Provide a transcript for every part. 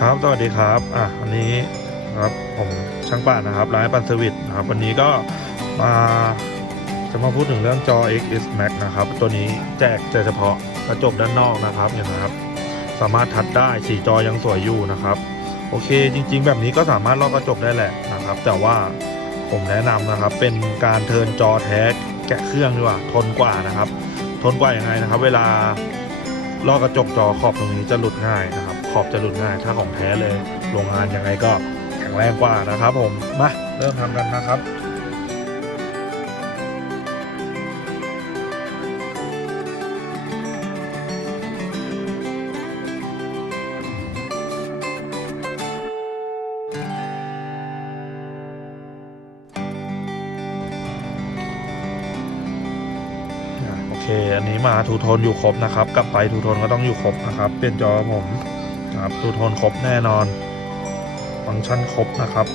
ครับสวัสดีครับอะอันนี้ครับผมช่างป่านนะครับร้านปันสวิตนะครับวันนี้ก็มาจะมาพูดถึงเรื่องจอ XS Max นะครับ ตัวนี้แจกเฉพาะกระจกด้านนอกนะครับเห็นไหมครับ สามารถทัดได้สีจอยังสวยอยู่นะครับ โอเคจริง ๆ แบบนี้ก็สามารถลอกกระจกได้แหละนะครับ แต่ว่าผมแนะนำนะครับ เป็นการเทินจอแท้แกะเครื่องดีกว่าทนกว่านะครับ ทนกว่าอยังไงนะครับ เวลาลอกกระจกจอขอบตรงนี้จะหลุดง่ายนะครับ อบจะหลุดง่าย ถ้าของแท้เลยโรงงานยังไงก็แข็งแรงกว่านะครับผม มาเริ่มทำกันนะครับโอเคอันนี้มาทูโทนอยู่ครบนะครับ กลับไปทูโทนก็ต้องอยู่ครบนะครับ เปลี่ยนจอผม ครับดูโทนครบแน่นอน ฟังก์ชันครบนะครับ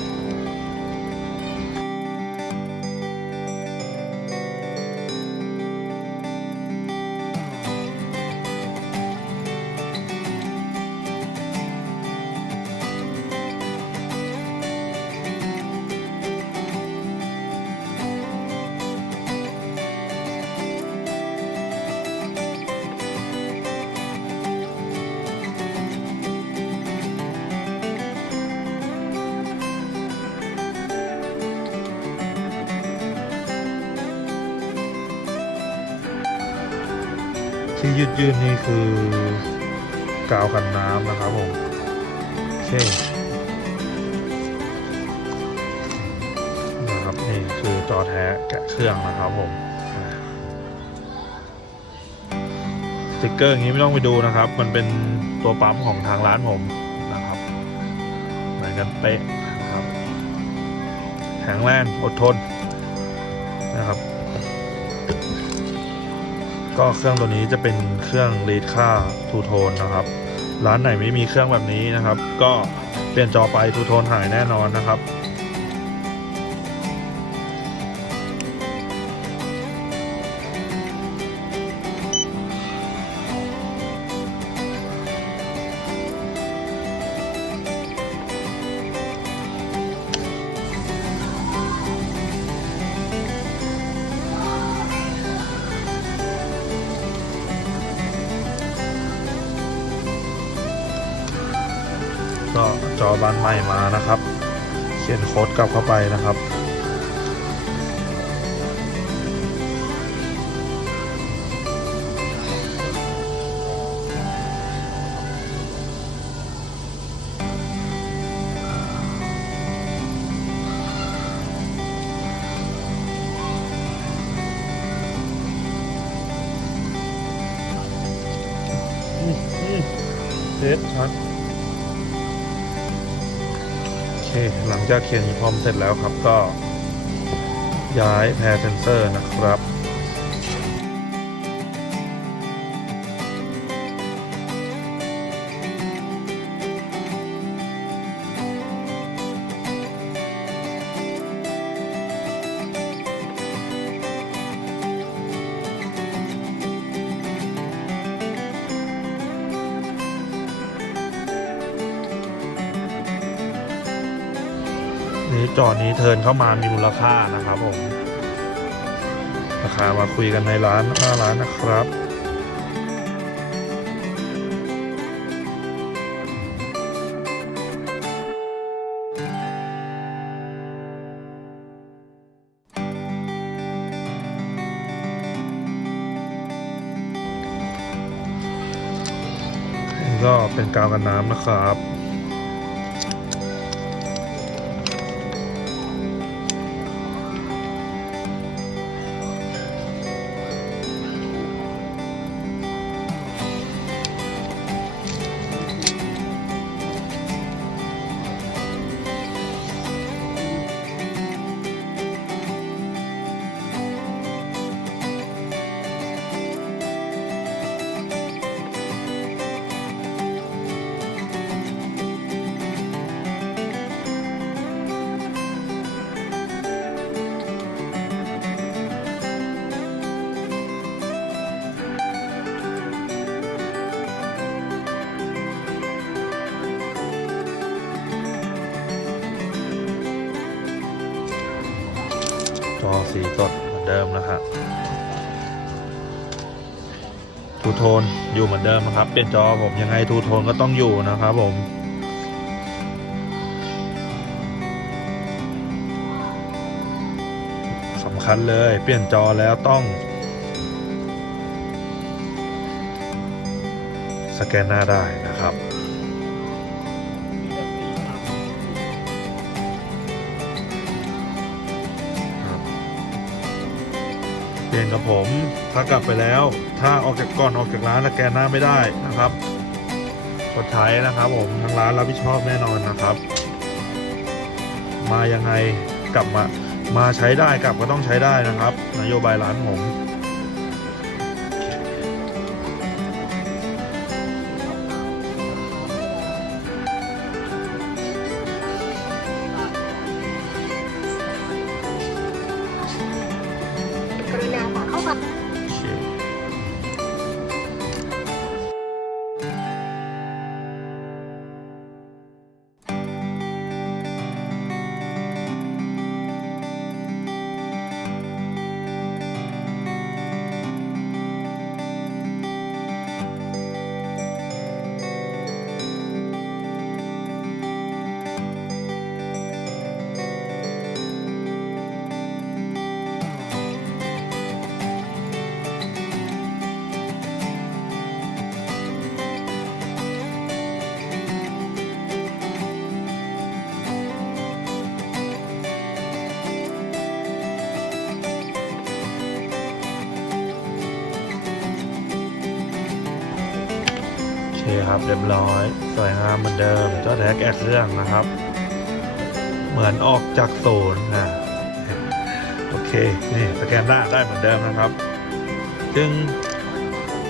ยืดยืดนี่คือกาวกันน้ำนะครับผมโอเคนะครับนี่คือจอแท้แกะเครื่องนะครับผมสติกเกอร์อย่างนี้ไม่ต้องไปดูนะครับ มันเป็นตัวปั๊มของทางร้านผมนะครับเหมือนกันเป๊ะนะครับแข็งแรงอดทนนะครับ ก็เครื่องตัวนี้จะเป็นเครื่องรีดค่าทูโทนนะครับ ร้านไหนไม่มีเครื่องแบบนี้นะครับ ก็เปลี่ยนจอไปทูโทนหายแน่นอนนะครับ จอบานใหม่มานะครับ เขียนโค้ดกลับเข้าไปนะครับ อืมอืมเทสชัดโอเคหลังจากเขียนพร้อมเสร็จแล้วครับก็ย้ายแพรเซนเซอร์นะครับ นี่จอดนี้เทิร์นเข้ามามีมูลค่านะครับผมราคามาคุยกันในร้านหน้าร้านนะครับนี่ก็เป็นกาวกันน้ำนะครับ จอสีสดเหมือนเดิมนะครับทูโทนอยู่เหมือนเดิมนะครับ เปลี่ยนจอผมยังไงทูโทนก็ต้องอยู่นะครับผมสำคัญเลย เปลี่ยนจอแล้วต้อง สแกนหน้าได้นะครับ เปลี่ยนกับผมถ้ากลับไปแล้ว ถ้าออกจากก่อนออกจากร้านแล้วแกหน้าไม่ได้นะครับกดใช้นะครับ ผมทางร้านรับผิดชอบแน่นอนนะครับ มายังไงกลับมา มาใช้ได้กลับก็ต้องใช้ได้นะครับ นโยบายร้านผม คครับเรียบร้อย สวยงามเหมือนเดิมจอแท็กแอคเครื่องนะครับ เหมือนออกจากศูนย์นะโอเค นี่สแกนหน้าได้เหมือนเดิมนะครับ ซึ่ง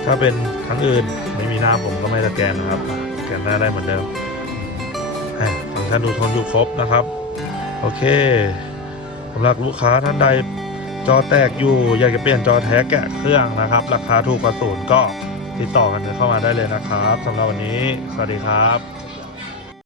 ถ้าเป็นครั้งอื่นไม่มีหน้าผมก็ไม่สแกนนะครับสแกนหน้าได้เหมือนเดิมฟังก์ชันดูทนอยู่ครบนะครับ โอเคสำหรับลูกค้าท่านใดจอแตกอยู่อยากจะเปลี่ยนจอแท้แกะเครื่องนะครับ ราคาถูกกว่าศูนย์ก็ ติดต่อกันเข้ามาได้เลยนะครับสำหรับวันนี้ สวัสดีครับ